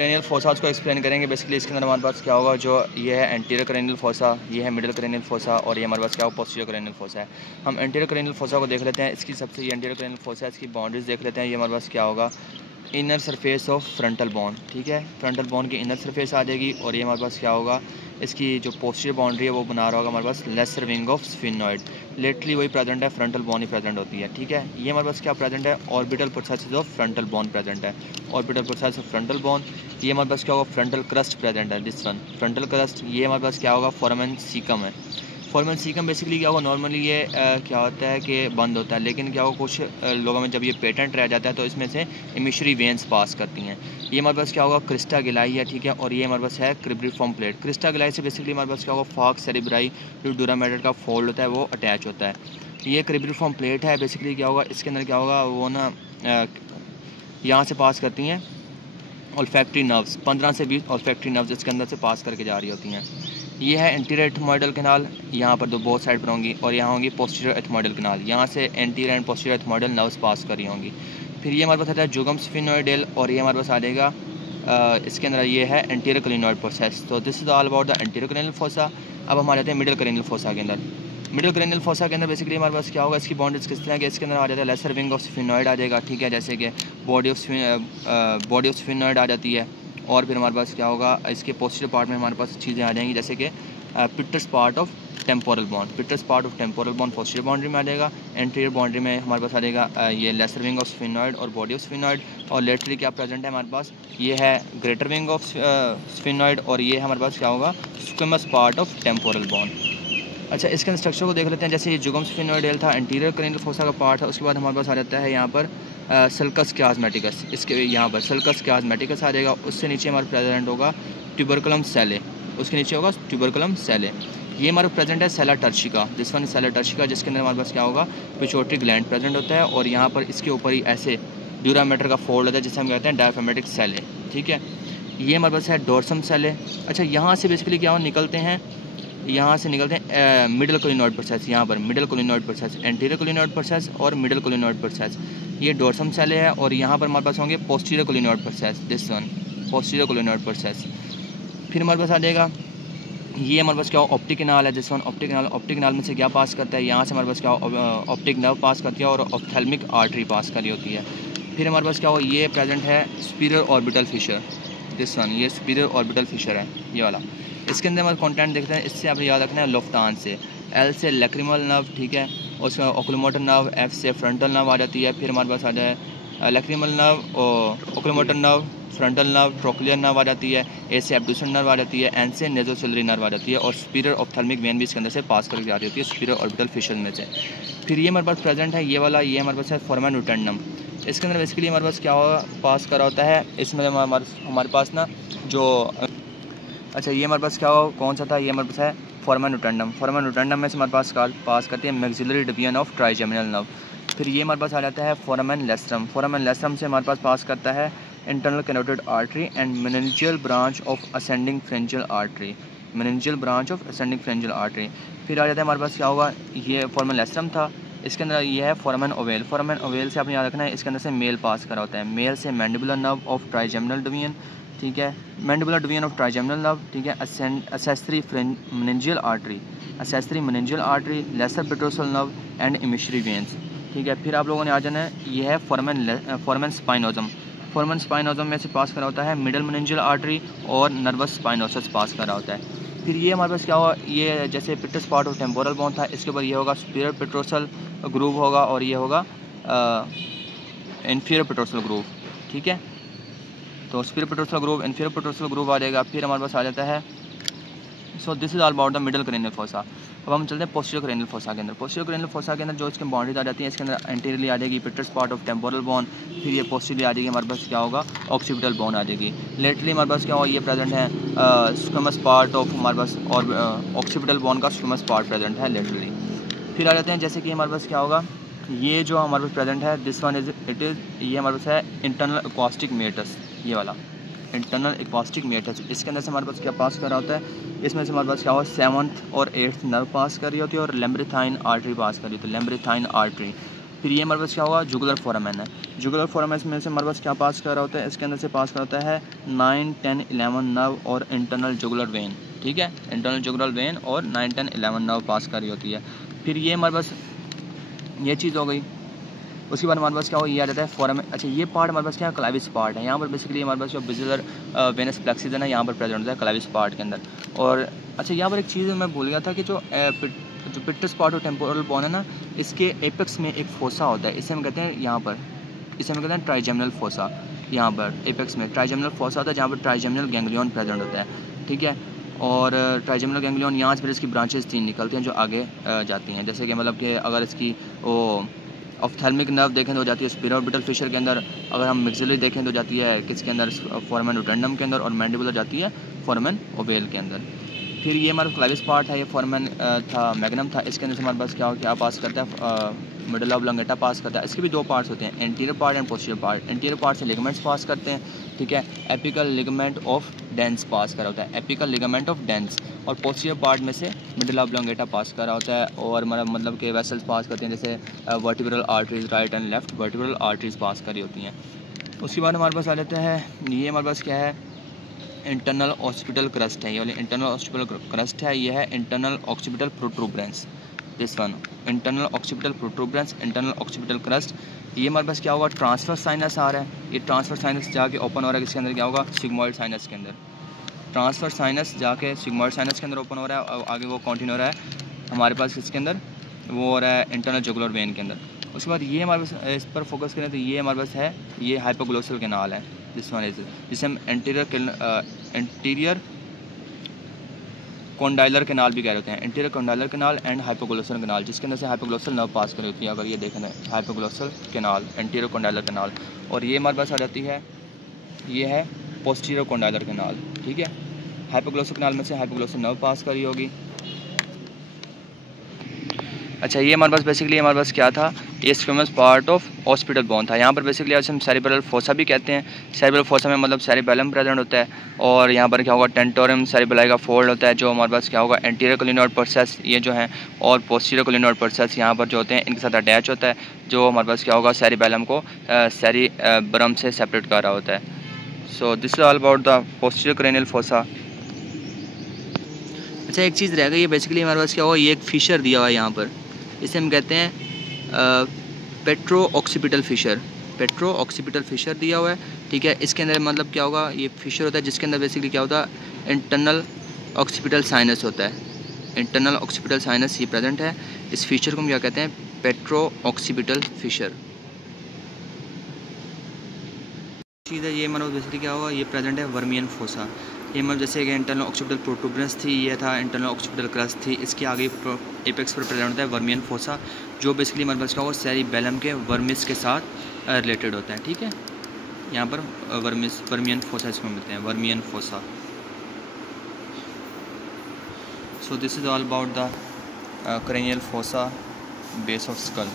Cranial फोसास को explain करेंगे। Basically इसके अंदर हमारे पास क्या होगा, जो ये है एंटीरियर क्रेनियल फोसा, ये है मिडिल क्रेनियल फोसा और ये हमारे पास क्या होगा पोस्टीरियर क्रेनियल फोसा है। हम एंटीरियर क्रेनियल फोसा को देख लेते हैं। इसकी सबसे ये एंटीरियर क्रेनियल फोसा है, इसकी बाउंड्रीज देख लेते हैं। ये हमारे पास क्या होगा, inner surface of frontal bone, ठीक है, फ्रंटल बोन की इनर सरफेस आ जाएगी। और ये हमारे पास क्या होगा, इसकी जो पोस्टीरियर बाउंड्री है वो बना रहा होगा हमारे पास lesser wing of sphenoid. Laterally वही प्रेजेंट है, फ्रंटल बोन ही प्रेजेंट होती है, ठीक है। ये हमारे पास क्या प्रेजेंट है, orbital processes of frontal bone present है, orbital process of frontal bone. ये हमारे पास क्या होगा, फ्रंटल क्रस्ट प्रेजेंट है, दिस वन फ्रंटल क्रस्ट। ये हमारे पास क्या होगा, फोरामेन सीकम है। फोरामेन सीकम बेसिकली क्या होगा, नॉर्मली ये क्या होता है कि बंद होता है, लेकिन क्या होगा कुछ लोगों में जब ये पेटेंट रह जाता है तो इसमें से इमिशरी वेंस पास करती हैं। ये हमारे पास क्या होगा, क्रिस्टा गिलाई है, ठीक है। और ये हमारे पास है क्रिब्रिफॉर्म प्लेट। क्रिस्टा गिलाई से बेसिकली हमारे पास क्या होगा, फॉक्स सेरिब्राई जो डूरामेटर का फोल्ड होता है वो अटैच होता है। ये क्रिब्रिफॉर्म प्लेट है। बेसिकली क्या होगा, इसके अंदर क्या होगा, वो ना यहाँ से पास करती हैं ऑल्फैक्टरी नर्व्स, 15 से 20 ऑल्फैक्टरी नर्व्स इसके अंदर से पास करके जा रही होती हैं। ये है एंटीरियर एथमोइडल कैनाल, यहाँ पर दो बोथ साइड पर होंगी। और यहाँ होंगी पोस्टीरियर एथमोइडल कैनाल, यहाँ से anterior and posterior ethmoidal nerves pass कर रही होंगी। फिर ये हमारे पास आता है जुगम स्फिनोइडल, और ये हमारे पास आ जाएगा इसके अंदर ये है एंटीरियर क्लिनोइड प्रोसेस। तो this is all about the anterior cranial fossa. अब हम आ जाते हैं मिडिल क्रेनियल फोसा के अंदर। मिडिल क्रेनियल फोसा के अंदर बेसिकली हमारे पास क्या होगा, इसकी बाउंड्रीज किस तरह के, इसके अंदर आ जाता है लेसर विंग ऑफ स्फिनोइड आ जाएगा, ठीक है, जैसे कि बॉडी ऑफ स्फिनोइड आ जाती है। और फिर हमारे पास क्या होगा, इसके पोस्टीरियर पार्ट में हमारे पास चीज़ें आ जाएंगी, जैसे कि Peter's part of temporal bone, Peter's part of temporal bone posterior boundary में आ जाएगा। एंटीरियर बाउंड्री में हमारे पास आ जाएगा ये लेसर विंग ऑफ स्फिनोइड और बॉडी ऑफ स्फिनोइड। और लेटरली क्या प्रेजेंट है हमारे पास, ये है ग्रेटर विंग ऑफ स्फिनोइड, और ये हमारे पास क्या होगा, स्क्विमस पार्ट ऑफ टेम्पोरल बोन। अच्छा, इसके स्ट्रक्चर को देख लेते हैं। जैसे ये जुगम स्फिनोइडल था, एंटीरियर क्रेनियल फोसा का पार्ट है। उसके बाद हमारे पास आ जाता है यहाँ पर सल्कस क्याज़मेटिकस, इसके यहाँ पर सल्कस क्याज़मेटिकस आ जाएगा। उससे नीचे हमारे प्रेजेंट होगा ट्यूबरकुलम सेले, उसके नीचे होगा ट्यूबरकुलम सेले। ये हमारा प्रेजेंट है सेला टर्शिका, दिस वन सेला टर्शिका, जिसके अंदर हमारे पास क्या होगा, पिट्यूटरी ग्लैंड प्रेजेंट होता है। और यहाँ पर इसके ऊपर ही ऐसे ड्यूरामेटर का फोल्ड होता है, जिसे हम कहते हैं डायफ्रामेटिक सेले, ठीक है। ये हमारे पास है डोर्सम सेले। अच्छा, यहाँ से बेसिकली क्या निकलते हैं, यहाँ से निकलते हैं मिडिल कोलिनॉइड प्रोसेस। यहाँ पर middle clinoid process, anterior clinoid process और मिडिल कोलिनॉइड प्रोसेस, ये डोर्सम सेले है। और यहाँ पर हमारे पास होंगे posterior clinoid process, this one posterior clinoid process. फिर हमारे पास आ जाएगा ये हमारे पास क्या हो, ऑप्टिक कैनाल है, जिस one optic canal. Optic canal में से क्या पास करता है, यहाँ से हमारे पास क्या हो, ऑप्टिक नर्व पास करती है और ऑप्थेल्मिक आर्टरी पास करी होती है। फिर हमारे पास क्या हो, ये प्रेजेंट है superior orbital Fisher, this one, ये सुपीरियर ऑर्बिटल फिशर है, ये वाला। इसके अंदर हमारे कंटेंट देखते हैं। इससे आपने याद रखना है लुफ्तान से, एल से लैक्रिमल नर्व, ठीक है, और उसमें ओकुलोमोटर नर्व, एफ से फ्रंटल नर्व आ जाती है। फिर हमारे पास आ जाए लैक्रिमल नर्व और oculomotor nerve, frontal nerve, trochlear nerve आ जाती है। ए से एब्ड्यूसन नर्व आ जाती है। एन से नेजोसिलरी नर्व आ जाती है। और सुपीरियर ऑप्थेल्मिक वेन भी इसके अंदर से पास करके आ रही होती है, सुपीरियर ऑर्बिटल फिशर में से। फिर ये हमारे पास प्रेजेंट है ये वाला, ये हमारे पास है फोरामेन रोटेंडम। इसके अंदर बेसिकली हमारे पास क्या पास करा होता है, इसमें हमारे पास ना जो अच्छा, ये हमारे पास क्या हो, कौन सा था, ये हमारे पास है फोरामेन रोटेंडम। फोरामेन रोटेंडम में से हमारे पास पास करती है maxillary division of trigeminal nerve. फिर ये हमारे पास आ जाता है फोरामेन लेस्ट्रम। फोरामेन लेस्ट्रम से हमारे पास करता है internal carotid artery and meningeal branch of ascending फ्रेंजियल artery, meningeal branch of ascending फ्रेंजियल artery. फिर आ जाता है हमारे पास क्या होगा, ये फोरामेन लेस्ट्रम था। इसके अंदर ये है फोरामेन ओवेल। फोरामेन ओवेल से आपने याद रखना है, इसके अंदर से मेल पास करा होता है। मेल से mandibular nerve of trigeminal division, ठीक है, mandibular division of trigeminal nerve, ठीक है, accessory meningeal artery, accessory meningeal artery, lesser petrosal nerve and emissary veins, ठीक है। फिर आप लोगों ने आ जाना है, ये है फोरामेन स्पाइनोजम। फोरामेन स्पाइनोजम में से पास करा होता है मिडल मेनिंजियल आर्टरी और नर्वस स्पाइनोसस पास करा होता है। फिर ये हमारे पास क्या होगा, ये जैसे पिटस पार्ट ऑफ टेम्पोरल बोन था, इसके ऊपर ये होगा सुपीरियर पेट्रोसल ग्रूव होगा और ये होगा इन्फीरियर पेट्रोसल ग्रूव, ठीक है। तो superior petrosal groove, inferior petrosal groove आ जाएगा। फिर हमारे पास आ जाता है, so this is all about the middle cranial fossa. अब हम चलते हैं पोस्टीरियर क्रेनियल फोसा के अंदर। पोस्टीरियर क्रेनियल फोसा के अंदर जो इसके बाउंड्रीज आ जाती है, इसके अंदर एंटीरियरली आ जाएगी Peter's part of temporal bone. फिर ये पोस्टीरियरली आ जाएगी हमारे पास क्या होगा, ऑक्सीपिटल बोन आ जाएगी। लेटरली हमारे पास क्या होगा, ये प्रेजेंट है स्क्विमस पार्ट ऑफ हमारे पास, और ऑक्सीपिटल बोन का स्क्विमस पार्ट प्रेजेंट है लेटरली। फिर आ जाते हैं, जैसे कि हमारे पास क्या होगा, ये जो हमारे पास प्रेजेंट है, this one is it is, ये हमारे पास है इंटरनल एक्वास्टिक मेटस, ये वाला इंटरनल एक्वास्टिक मेटस। इसके अंदर से हमारे पास क्या पास कर रहा होता है, इसमें से हमारे पास क्या होगा, 7th और 8th नर्व पास कर रही होती है और लेम्ब्रेथाइन आर्टरी पास कर रही होती है, लेम्ब्रेथाइन आर्टरी। फिर ये हमारे पास क्या होगा, जुगुलर फोरामेन है। जुगुलर फोरामेन में से हमारे पास क्या पास कर रहा होता है, इसके अंदर से पास कर होता है 9, 10, 11 नर्व और इंटरनल जुगुलर वेन, ठीक है, इंटरनल जुगुलर वेन और 9, 10, 11 नर्व पास कर रही होती है। फिर ये हमारे पास ये चीज़ हो गई। उसके बाद हमारे पास क्या हो, ये आ जाता है फोरामेन। अच्छा, ये पार्ट हमारे पास क्या है, क्लाविस पार्ट है। यहाँ पर बेसिकली हमारे पास जो बेसिलर वेनस प्लेक्सिस है ना, यहाँ पर प्रेजेंट होता है क्लाविस पार्ट के अंदर। और अच्छा, यहाँ पर एक चीज़ मैं भूल गया था कि जो पिट्टस पार्ट और टेम्पोरल बोन है ना, इसके एपेक्स में एक फोसा होता है, इसे हम कहते हैं यहाँ पर, इसे हम कहते हैं ट्राइजेमिनल फोसा। यहाँ पर एपेक्स में ट्राइजेमिनल फोसा होता है, जहाँ पर ट्राइजेमिनल गैंग्लियन प्रेजेंट होता है, ठीक है। और ट्राइजेमिनल गैंग्लियन यहाँ से फिर इसकी ब्रांचेस 3 निकलती हैं जो आगे जाती हैं। जैसे कि मतलब कि अगर इसकी वो ऑफ्थेल्मिक नर्व देखें तो जाती है स्पिनोर्बिटल फिशर के अंदर, अगर हम मिक्सिलरी देखें तो जाती है किसके अंदर, फोरामेन रोटेंडम के अंदर, और मैंडिबुलर जाती है फोरामेन ओवेल के अंदर। फिर ये हमारा क्लाविस पार्ट है, ये फोरामेन था, मैग्नम था, इसके अंदर से हमारे पास क्या पास करता है, मिडल ऑब्लोंगेटा पास करता है। इसके भी 2 पार्ट्स होते हैं, anterior part and posterior part. Anterior part से लिगामेंट्स पास करते हैं, ठीक है, एपिकल लिगामेंट ऑफ डेंस पास कर होता है, एपिकल लिगामेंट ऑफ डेंस। और पोस्टीरियर पार्ट में से मिडल ऑब्लोंगेटा पास कर रहा होता है, और मतलब के वेसल्स पास करते हैं, जैसे vertebral arteries, right and left vertebral arteries pass करी होती हैं। उसके बाद हमारे पास आ जाता है, ये हमारे पास क्या है, इंटरनल ऑक्सीपिटल क्रस्ट है। ये वाली इंटरनल ऑक्सीपिटल क्रस्ट है, ये है internal occipital protuberance, this one, internal occipital protuberance, internal occipital crest. ये हमारे पास क्या होगा, ट्रांसफर साइनस आ रहा है, ये ट्रांसफर साइनस जाके ओपन हो रहा है, इसके अंदर क्या होगा, सिग्मोइड साइनस के अंदर। ट्रांसफर साइनस जाके सिग्मोइड साइनस के अंदर ओपन हो रहा है, और आगे वो कंटिन्यू हो रहा है हमारे पास इसके अंदर, वो हो रहा है इंटरनल जुगुलर वेन के अंदर। उसके बाद ये हमारे पास, इस पर फोकस करें तो ये हमारे पास है, ये हाइपोग्लोसल कैनाल है, दिस वन इज, जिसे हम एंटीरियर कॉन्डाइलर कैनाल भी कह रहे होते हैं, anterior condylar canal and hypoglossal canal, जिसके अंदर से हाइपोग्लोसल नर्व पास कर होती है। अगर ये देखें hypoglossal canal, anterior condylar canal. और ये हमारे पास आ जाती है, ये है पोस्टीरियर कॉन्डाइलर कैनाल, ठीक है। हाइपोग्लोसल कैनाल में से हाइपोग्लोसल नर्व पास करी होगी। अच्छा, ये हमारे पास बेसिकली हमारे पास क्या था, ये स्क्विमस पार्ट ऑफ हॉस्पिटल बोन था। यहाँ पर बेसिकली आज हम सेरिब्रल फोसा भी कहते हैं। सेरिब्रल फोसा में मतलब सेरिबेलम प्रेजेंट होता है, और यहाँ पर क्या होगा, टेंटोरियम सेरिबेलाई का फोल्ड होता है, जो हमारे पास क्या होगा, एंटीरियर कोलिनॉइड प्रोसेस ये जो है, और पोस्टीरियर कोलिनॉइड प्रोसेस यहाँ पर जो होते हैं इनके साथ अटैच होता है, जो हमारे पास क्या होगा, सेरिबेलम को सेरिब्रम से सेपरेट कर रहा होता है। So this is all about the posterior cranial fossa. अच्छा, एक चीज़ रह गई है, बेसिकली हमारे पास क्या होगा, ये एक फिशर दिया हुआ है यहाँ पर, इसे हम कहते हैं petro occipital fissure, petro occipital fissure दिया हुआ है, ठीक है। इसके अंदर मतलब क्या होगा, ये फिशर होता है जिसके अंदर बेसिकली क्या होता है, इंटरनल ऑक्सीपिटल साइनस होता है, इंटरनल ऑक्सीपिटल साइनस ये प्रेजेंट है। इस फिशर को हम क्या कहते हैं, पेट्रो ऑक्सीपिटल फिशर। चीज़ है ये मतलब बेसिकली क्या होगा, ये प्रेजेंट है वर्मियन फोसा। ये मतलब जैसे कि इंटरनल ऑक्सीपिटल प्रोट्रूबरेंस थी, ये था इंटरनल ऑक्सीपिटल क्रस्ट थी, इसके आगे एपेक्स पर प्रेजेंट होता है वर्मियन फोसा, जो बेसिकली हमारे पास क्या होगा, सेरिबेलम के वर्मिस के साथ रिलेटेड होता है, ठीक है। यहाँ पर वर्मियन फोसा इसको मिलते हैं, vermian fossa. So this is all about the cranial fossa, base of skull.